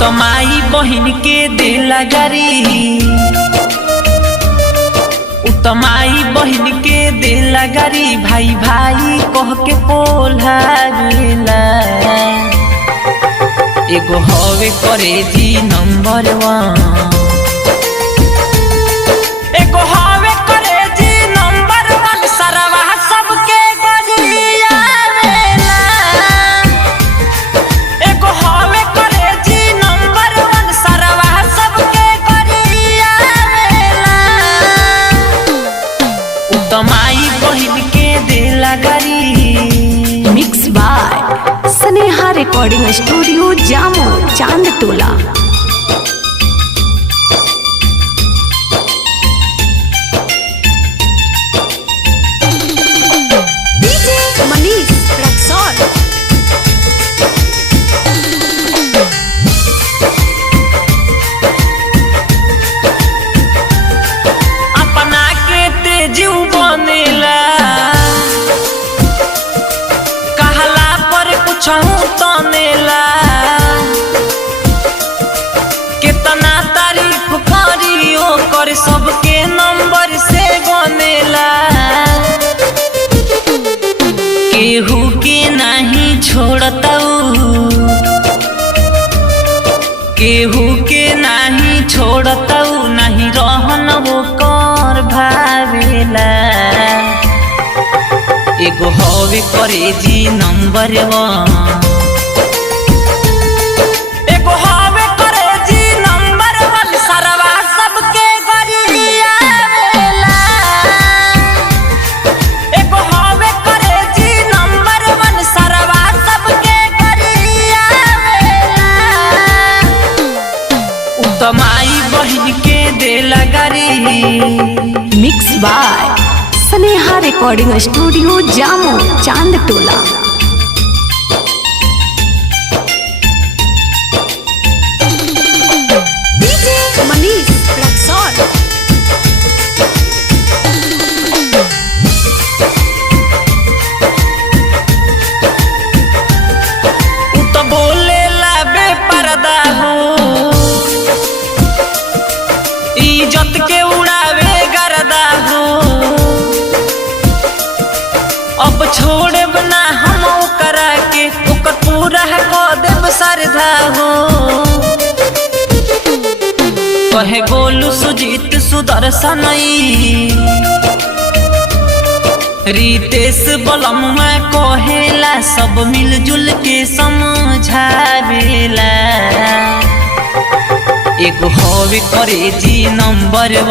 तो माई बहिन के देला गारी, तो माई बहिन के देला गारी, भाई भाई कह के पोल्हारेला। एगो हवे करे जी नंबर 1, एगो हवे करे जी नंबर 1, सरवा सबके गरियावेला। एगो हवे करे जी नंबर 1, सरवा सबके गरियावेला। तो माई बहिन के देला गारी। Mix by Sneha recording studio Jamo Chandtola. DJ Manish Raxaul. अपना के तेजू बनेला, कहला पर कुछ तनेला। कितना तारीफ करियो कर, सबके नंबर से गनेला। केहू के नहीं छोड़ताऊ, केहू के नहीं छोड़ताऊ, नहीं रहन वो कर भावेला। एगो हवे करे जी नंबर 1, एगो हवे करे जी नंबर 1, सरवा सबके गरियावेला। एगो हवे करे जी नंबर 1, सरवा सबके गरियावेला। तो माई बहिन के देला गारी। Mix by Sneha recording studio Jamo Chandtola. DJ Manish Raxaul. तो बोलेला बेपर्दा हो, इज्जत के उड़ावे गर्दा हो। अब छोड़ब ना हम ओकरा के, ओकर पूरा को देव श्रद्धा हो। कहे गोलू सुजीत सुदर्शन, रितेश बलम में कहेला, सब मिलजुल के समझावेला। एगो हवे करे जी नंबर 1,